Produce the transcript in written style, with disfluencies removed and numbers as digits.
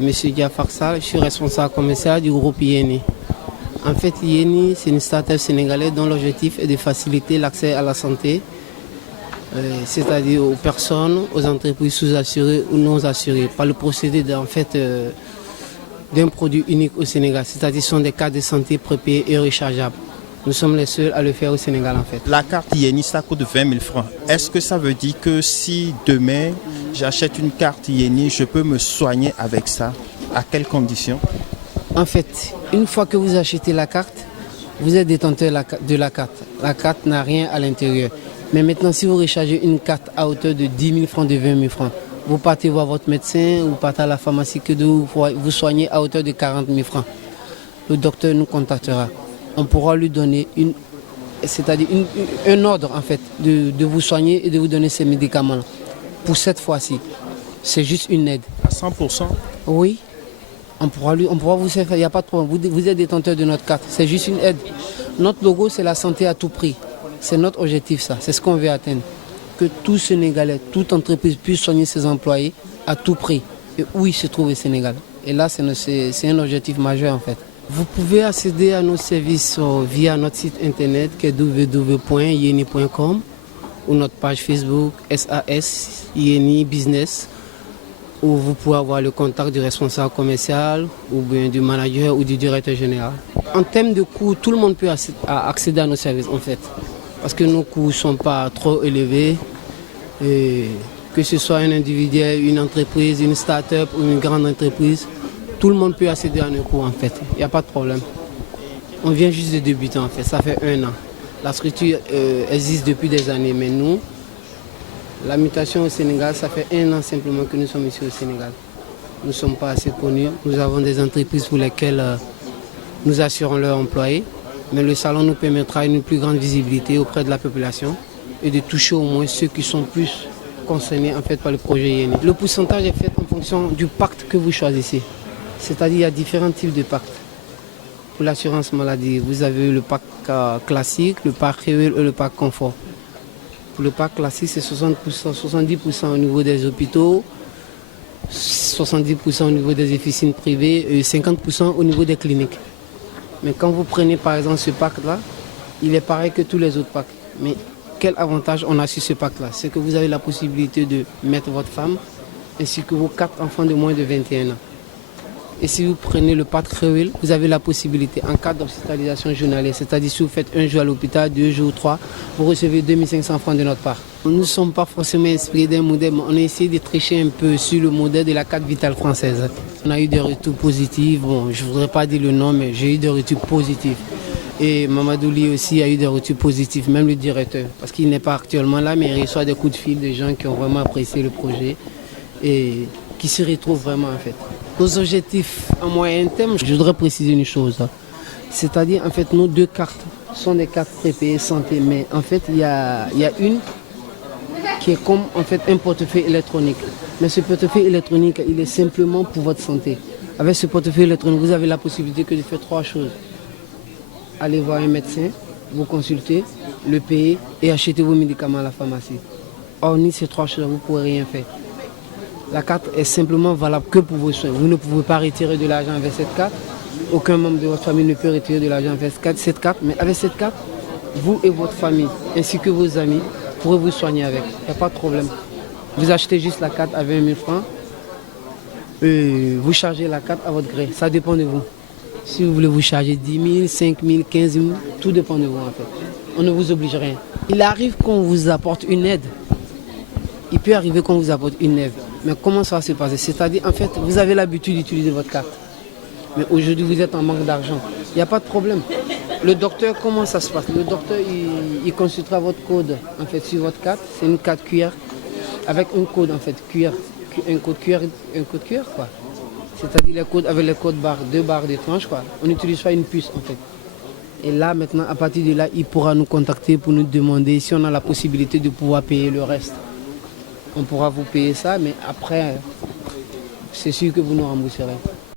Monsieur Diafar Sall, je suis responsable commercial du groupe Yeni. En fait, Yeni, c'est une start-up sénégalaise dont l'objectif est de faciliter l'accès à la santé, c'est-à-dire aux personnes, aux entreprises sous-assurées ou non assurées, par le procédé d'un produit unique au Sénégal, c'est-à-dire ce sont des cartes de santé prépayées et rechargeables. Nous sommes les seuls à le faire au Sénégal en fait. La carte Yeni, ça coûte 20 000 francs. Est-ce que ça veut dire que si demain j'achète une carte Yeni, je peux me soigner avec ça? À quelles conditions? En fait, une fois que vous achetez la carte, vous êtes détenteur de la carte. La carte n'a rien à l'intérieur. Mais maintenant, si vous rechargez une carte à hauteur de 10 000 francs, de 20 000 francs, vous partez voir votre médecin, vous partez à la pharmacie que de vous soigner à hauteur de 40 000 francs. Le docteur nous contactera. On pourra lui donner un ordre en fait de vous soigner et de vous donner ces médicaments. Pour cette fois-ci, c'est juste une aide. À 100%? Oui, on pourra vous faire, il n'y a pas de problème. Vous êtes détenteur de notre carte, c'est juste une aide. Notre logo, c'est la santé à tout prix. C'est notre objectif ça, c'est ce qu'on veut atteindre. Que tout Sénégalais, toute entreprise puisse soigner ses employés à tout prix. Et où il se trouve au Sénégal. Et là, c'est un objectif majeur en fait. Vous pouvez accéder à nos services via notre site internet qui est www.yeni.com ou notre page Facebook SAS Yeni Business où vous pouvez avoir le contact du responsable commercial ou bien du manager ou du directeur général. En termes de coûts, tout le monde peut accéder à nos services en fait parce que nos coûts ne sont pas trop élevés. Et que ce soit un individuel, une entreprise, une start-up ou une grande entreprise, tout le monde peut accéder à nos cours en fait, il n'y a pas de problème. On vient juste de débuter en fait, ça fait 1 an. La structure existe depuis des années, mais nous, la mutation au Sénégal, ça fait 1 an simplement que nous sommes ici au Sénégal. Nous ne sommes pas assez connus, nous avons des entreprises pour lesquelles nous assurons leurs employés, mais le salon nous permettra une plus grande visibilité auprès de la population et de toucher au moins ceux qui sont plus concernés en fait par le projet Yeni. Le pourcentage est fait en fonction du pacte que vous choisissez. C'est-à-dire qu'il y a différents types de pactes. Pour l'assurance maladie, vous avez le pacte classique, le pacte réel et le pacte confort. Pour le pacte classique, c'est 70% au niveau des hôpitaux, 70% au niveau des officines privées et 50% au niveau des cliniques. Mais quand vous prenez par exemple ce pacte-là, il est pareil que tous les autres pactes. Mais quel avantage on a sur ce pacte-là? C'est que vous avez la possibilité de mettre votre femme ainsi que vos 4 enfants de moins de 21 ans. Et si vous prenez le pacte Créole, vous avez la possibilité, en cas d'hospitalisation journalière, c'est-à-dire si vous faites 1 jour à l'hôpital, 2 jours, 3, vous recevez 2500 francs de notre part. Nous ne sommes pas forcément inspirés d'un modèle, mais on a essayé de tricher un peu sur le modèle de la carte vitale française. On a eu des retours positifs, bon, je ne voudrais pas dire le nom, mais j'ai eu des retours positifs. Et Mamadou Li aussi a eu des retours positifs, même le directeur, parce qu'il n'est pas actuellement là, mais il reçoit des coups de fil de gens qui ont vraiment apprécié le projet et qui se retrouvent vraiment en fait. Nos objectifs à moyen terme, je voudrais préciser une chose. C'est-à-dire, en fait, nos 2 cartes sont des cartes prépayées santé, mais en fait, il y a une qui est comme en fait un portefeuille électronique. Mais ce portefeuille électronique, il est simplement pour votre santé. Avec ce portefeuille électronique, vous avez la possibilité de faire 3 choses. Aller voir un médecin, vous consulter, le payer et acheter vos médicaments à la pharmacie. Hormis ces 3 choses, vous ne pourrez rien faire. La carte est simplement valable que pour vos soins. Vous ne pouvez pas retirer de l'argent avec cette carte. Aucun membre de votre famille ne peut retirer de l'argent avec cette carte. Mais avec cette carte, vous et votre famille, ainsi que vos amis, pourrez vous soigner avec. Il n'y a pas de problème. Vous achetez juste la carte à 20 000 francs. Et vous chargez la carte à votre gré. Ça dépend de vous. Si vous voulez vous charger 10 000, 5 000, 15 000, tout dépend de vous en fait. On ne vous oblige rien. Il arrive qu'on vous apporte une aide. Il peut arriver qu'on vous apporte une aide. Mais comment ça va se passer? C'est-à-dire, en fait, vous avez l'habitude d'utiliser votre carte. Mais aujourd'hui, vous êtes en manque d'argent. Il n'y a pas de problème. Le docteur, comment ça se passe? Le docteur, il consultera votre code en fait, sur votre carte. C'est une carte QR avec un code en fait, QR. Un code QR quoi. C'est-à-dire les codes avec les codes barres, 2 barres de tranche quoi. On n'utilise pas une puce en fait. Et là, maintenant, à partir de là, il pourra nous contacter pour nous demander si on a la possibilité de pouvoir payer le reste. On pourra vous payer ça, mais après, c'est sûr que vous nous rembourserez.